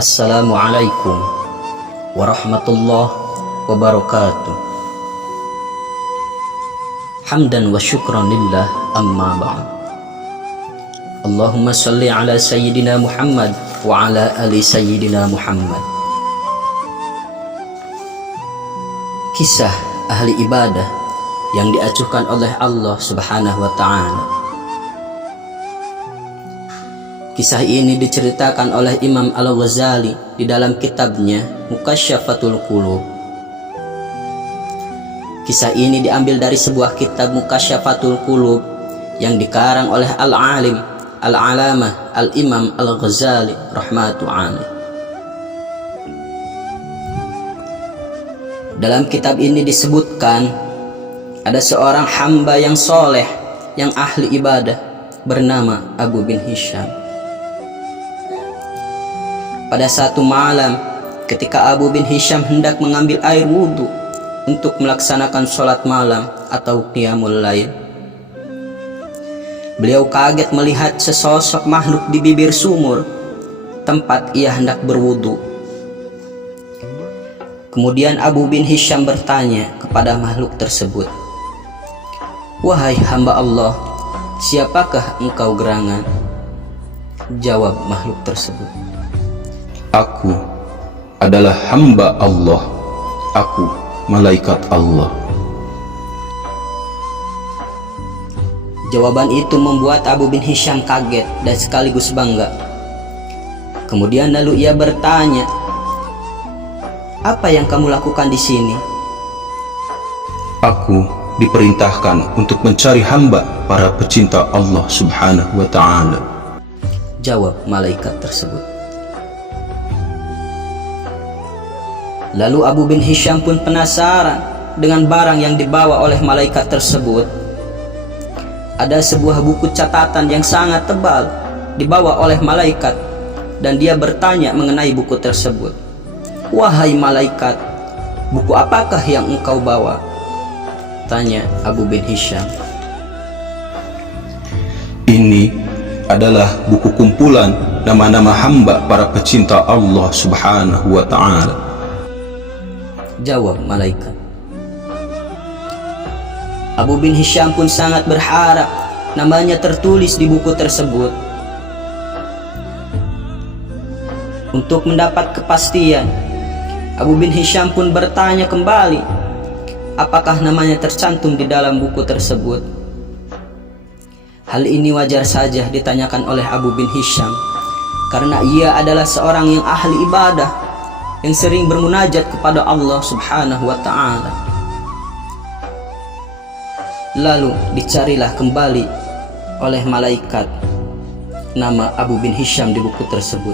Assalamualaikum warahmatullahi wabarakatuh. Hamdan wa syukran lillah, amma ba'd. Allahumma salli ala sayyidina Muhammad wa ala ali sayyidina Muhammad. Kisah ahli ibadah yang diacuhkan oleh Allah Subhanahu wa ta'ala. Kisah ini diceritakan oleh Imam Al-Ghazali di dalam kitabnya Mukasyafatul Qulub. Kisah ini diambil dari sebuah kitab Mukasyafatul Qulub yang dikarang oleh Al-Alim Al-Alamah Al-Imam Al-Ghazali rahmatu alaih. Dalam kitab ini disebutkan ada seorang hamba yang soleh, yang ahli ibadah, bernama Abu bin Hisham. Pada satu malam, ketika Abu bin Hisham hendak mengambil air wudhu untuk melaksanakan sholat malam atau qiyamul lail, beliau kaget melihat sesosok makhluk di bibir sumur tempat ia hendak berwudhu. Kemudian Abu bin Hisham bertanya kepada makhluk tersebut, "Wahai hamba Allah, siapakah engkau gerangan?" Jawab makhluk tersebut, "Aku adalah hamba Allah, aku malaikat Allah." Jawaban itu membuat Abu bin Hisham kaget dan sekaligus bangga. Kemudian lalu ia bertanya, "Apa yang kamu lakukan di sini?" "Aku diperintahkan untuk mencari hamba para pecinta Allah Subhanahu wa ta'ala." Jawab malaikat tersebut. Lalu Abu bin Hisham pun penasaran dengan barang yang dibawa oleh malaikat tersebut. Ada sebuah buku catatan yang sangat tebal dibawa oleh malaikat, dan dia bertanya mengenai buku tersebut. "Wahai malaikat, buku apakah yang engkau bawa?" tanya Abu bin Hisham. "Ini adalah buku kumpulan nama-nama hamba para pecinta Allah Subhanahu wa ta'ala." Jawab malaikat. Abu bin Hisham pun sangat berharap namanya tertulis di buku tersebut. Untuk mendapat kepastian, Abu bin Hisham pun bertanya kembali, apakah namanya tercantum di dalam buku tersebut. Hal ini wajar saja ditanyakan oleh Abu bin Hisham, karena ia adalah seorang yang ahli ibadah, yang sering bermunajat kepada Allah Subhanahu wa ta'ala. Lalu dicarilah kembali oleh malaikat nama Abu bin Hisham di buku tersebut.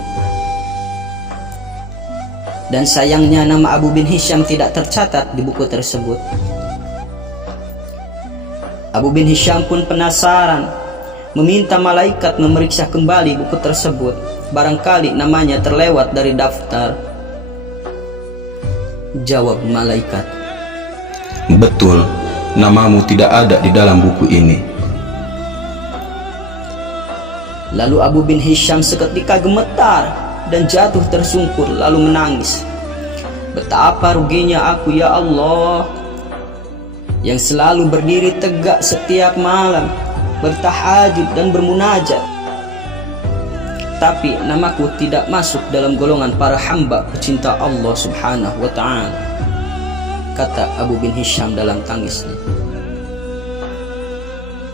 Dan sayangnya nama Abu bin Hisham tidak tercatat di buku tersebut. Abu bin Hisham pun penasaran, meminta malaikat memeriksa kembali buku tersebut, barangkali namanya terlewat dari daftar. Jawab malaikat, "Betul, namamu tidak ada di dalam buku ini." Lalu Abu bin Hisham seketika gemetar dan jatuh tersungkur lalu menangis. "Betapa ruginya aku ya Allah, yang selalu berdiri tegak setiap malam, bertahajud dan bermunajat, tapi namaku tidak masuk dalam golongan para hamba pecinta Allah Subhanahu wa ta'ala," kata Abu bin Hisham dalam tangisnya.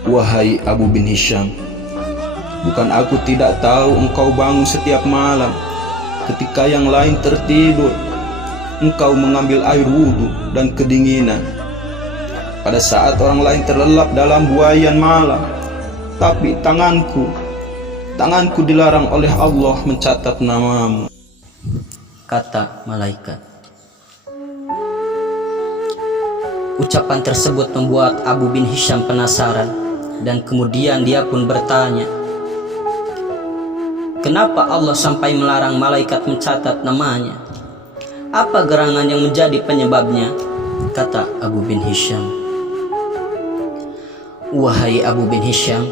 "Wahai Abu bin Hisham, bukan aku tidak tahu engkau bangun setiap malam ketika yang lain tertidur, engkau mengambil air wudhu dan kedinginan pada saat orang lain terlelap dalam buaian malam, tapi tanganku dilarang oleh Allah mencatat namamu," kata malaikat. Ucapan tersebut membuat Abu bin Hisham penasaran, dan kemudian dia pun bertanya, "Kenapa Allah sampai melarang malaikat mencatat namanya? Apa gerangan yang menjadi penyebabnya?" kata Abu bin Hisham. "Wahai Abu bin Hisham,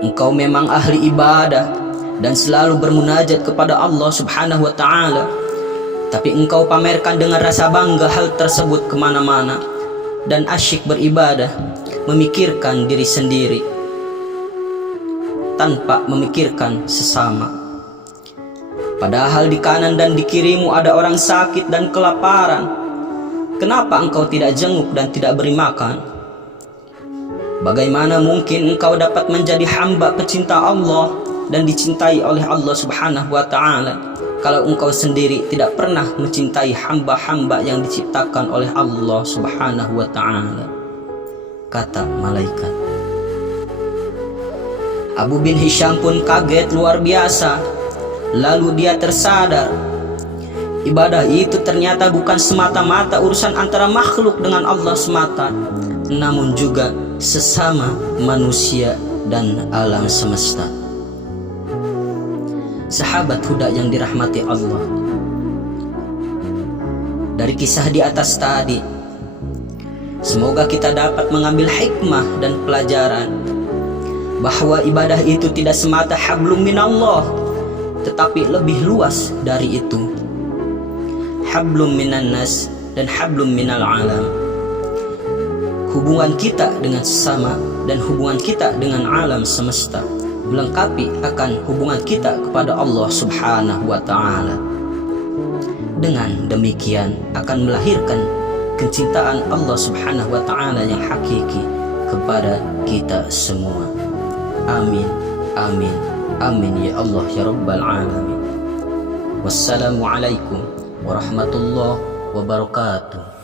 engkau memang ahli ibadah dan selalu bermunajat kepada Allah Subhanahu wa Ta'ala, tapi engkau pamerkan dengan rasa bangga hal tersebut kemana-mana dan asyik beribadah, memikirkan diri sendiri tanpa memikirkan sesama. Padahal di kanan dan di kirimu ada orang sakit dan kelaparan. Kenapa engkau tidak jenguk dan tidak beri makan? Bagaimana mungkin engkau dapat menjadi hamba pecinta Allah dan dicintai oleh Allah Subhanahu wa Ta'ala kalau engkau sendiri tidak pernah mencintai hamba-hamba yang diciptakan oleh Allah Subhanahu wa Ta'ala? Kata malaikat. Abu bin Hisham pun kaget luar biasa. Lalu dia tersadar, ibadah itu ternyata bukan semata-mata urusan antara makhluk dengan Allah semata, namun juga sesama manusia dan alam semesta. Sahabat Huda yang dirahmati Allah, dari kisah di atas tadi, semoga kita dapat mengambil hikmah dan pelajaran bahwa ibadah itu tidak semata hablum minallah, tetapi lebih luas dari itu, hablum minan nas dan hablum minal alam. Hubungan kita dengan sesama dan hubungan kita dengan alam semesta melengkapi akan hubungan kita kepada Allah Subhanahu wa Ta'ala. Dengan demikian akan melahirkan kecintaan Allah Subhanahu wa Ta'ala yang hakiki kepada kita semua. Amin, amin, amin ya Allah ya Rabbal Alamin. Wassalamualaikum warahmatullahi wabarakatuh.